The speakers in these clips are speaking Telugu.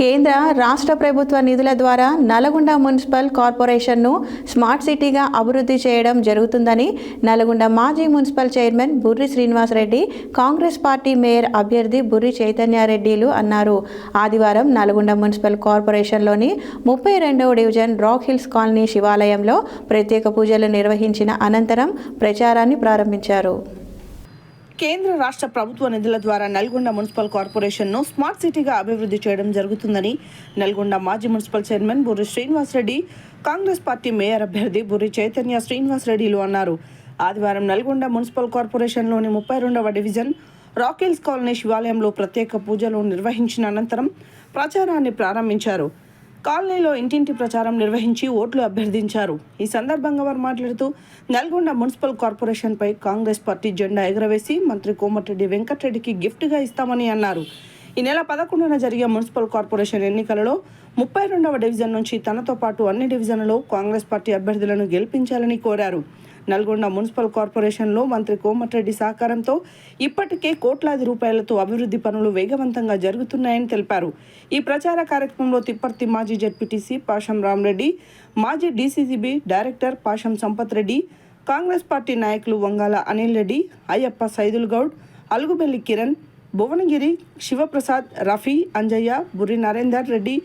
కేంద్ర రాష్ట్ర ప్రభుత్వ నిధుల ద్వారా నల్గొండ మున్సిపల్ కార్పొరేషన్ను స్మార్ట్ సిటీగా అభివృద్ధి చేయడం జరుగుతుందని నల్గొండ మాజీ municipal chairman Burri Srinivasa Reddy, Congress party mayor అభ్యర్థి బుర్రి చైతన్యారెడ్డిలు అన్నారు. ఆదివారం నల్గొండ మున్సిపల్ కార్పొరేషన్లోని 32వ డివిజన్ రాక్ హిల్స్ కాలనీ శివాలయంలో ప్రత్యేక పూజలు నిర్వహించిన అనంతరం ప్రచారాన్ని ప్రారంభించారు. కేంద్ర రాష్ట్ర ప్రభుత్వ నిధుల ద్వారా నల్గొండ మున్సిపల్ కార్పొరేషన్ను స్మార్ట్ సిటీగా అభివృద్ధి చేయడం జరుగుతుందని నల్గొండ మాజీ municipal chairman Burri Srinivasa Reddy, Congress party mayor అభ్యర్థి బుర్రి చైతన్య శ్రీనివాసరెడ్డిలు అన్నారు. ఆదివారం నల్గొండ మున్సిపల్ కార్పొరేషన్లోని 32వ డివిజన్ రాక్ హిల్స్ కాలనీ శివాలయంలో ప్రత్యేక పూజలు నిర్వహించిన అనంతరం ప్రచారాన్ని ప్రారంభించారు. కాలనీలో ఇంటింటి ప్రచారం నిర్వహించి ఓట్లు అభ్యర్థించారు. ఈ సందర్భంగా వారు మాట్లాడుతూ నల్గొండ మున్సిపల్ కార్పొరేషన్పై కాంగ్రెస్ పార్టీ జెండా ఎగురవేసి మంత్రి కోమటిరెడ్డి వెంకటరెడ్డికి గిఫ్ట్గా ఇస్తామని అన్నారు. ఈ నెల 11న జరిగే మున్సిపల్ కార్పొరేషన్ ఎన్నికలలో 32వ డివిజన్ నుంచి తనతో పాటు అన్ని డివిజన్లలో కాంగ్రెస్ పార్టీ అభ్యర్థులను గెలిపించాలని కోరారు. నల్గొండ మున్సిపల్ కార్పొరేషన్లో మంత్రి కోమటిరెడ్డి సహకారంతో ఇప్పటికే కోట్లాది రూపాయలతో అభివృద్ధి పనులు వేగవంతంగా జరుగుతున్నాయని తెలిపారు. ఈ ప్రచార కార్యక్రమంలో తిప్పర్తి మాజీ జెడ్పీటీసీ పాషం రామరెడ్డి, మాజీ DCCB director Pasham Sampath Reddy, Congress party నాయకులు వంగాల అనిల్ రెడ్డి, అయ్యప్ప సైదుల్ గౌడ్, అలుగుబెల్లి కిరణ్, భువనగిరి శివప్రసాద్, రఫీ, అంజయ్య, బుర్రి నరేందర్ రెడ్డి,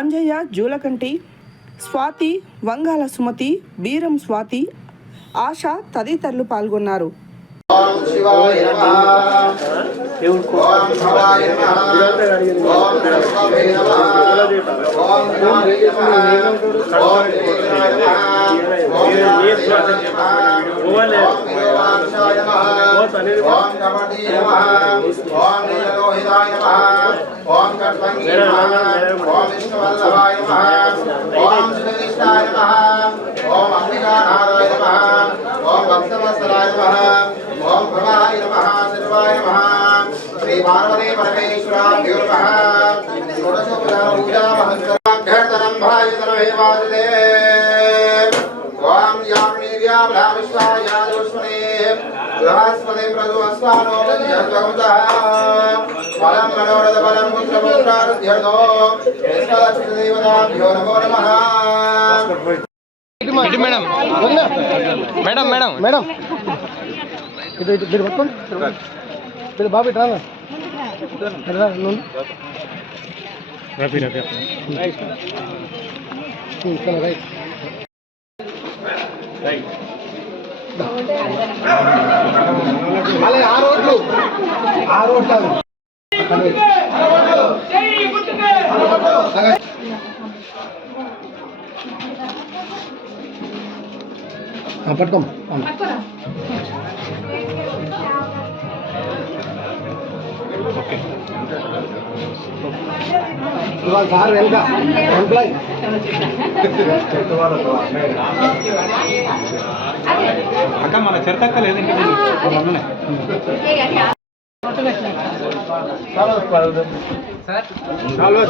అంజయ్య, జూలకంటి, స్వాతి, వంగాల సుమతి, బీరం స్వాతి, ఆశ తదితరులు పాల్గొన్నారు. ओम भवाय नमः सर्वाय नमः श्री पार्वती परमेश्वराभ्यो नमः षोडशोपचार पूजा महत्सर्वाभ्यर्थनं भायतनमेवादे ओम याम्नीर्यामला विश्वायादुष्मने बृहस्पति प्रदुस्वानो जगवतः फलं मनोरथ फलं पुत्रपुत्रार्थ्यर्थो विश्वादेवताभ्यो नमो नमः మేడం మేడం మేడం మేడం ఇది మీరు పట్టుకోండి మీరు బాబు ఇట్లా రఫీ రఫీ రైట్ రైట్ మళ్ళీ ఆ రోడ్లు పట్టుకోం సార్ వెనక ఎంప్లాయ్ అక్క మన చెత్తక్క లేదండి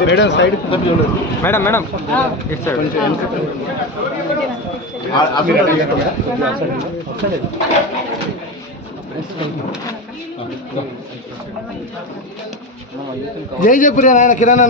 మేడం సైడ్ మేడం మేడం జై జయపురి నాయన కిరణ్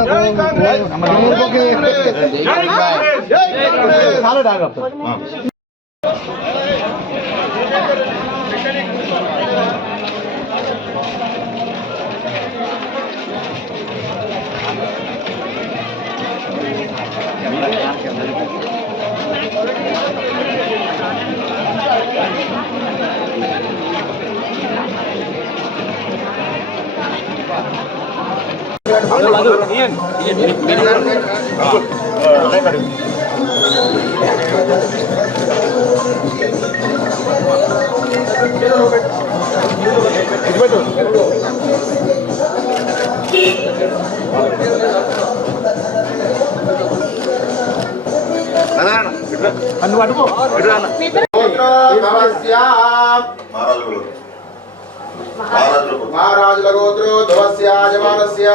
महाराज लगोत्रो ध्वस्य जमानस्य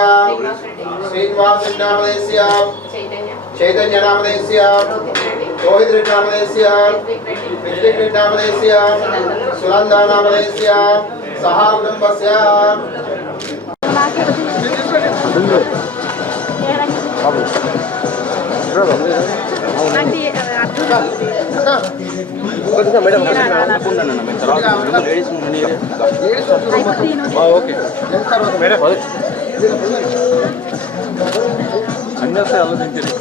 श्रीनिवास नामदेस्य चैतन्य नामदेस्य रोहित नामदेस्य विष्णु नामदेस्य सुनंदा नामदेस्य सह कुटुंबस्य ఓకే మేడం అన్నీ వస్తాయి ఆలోచించారు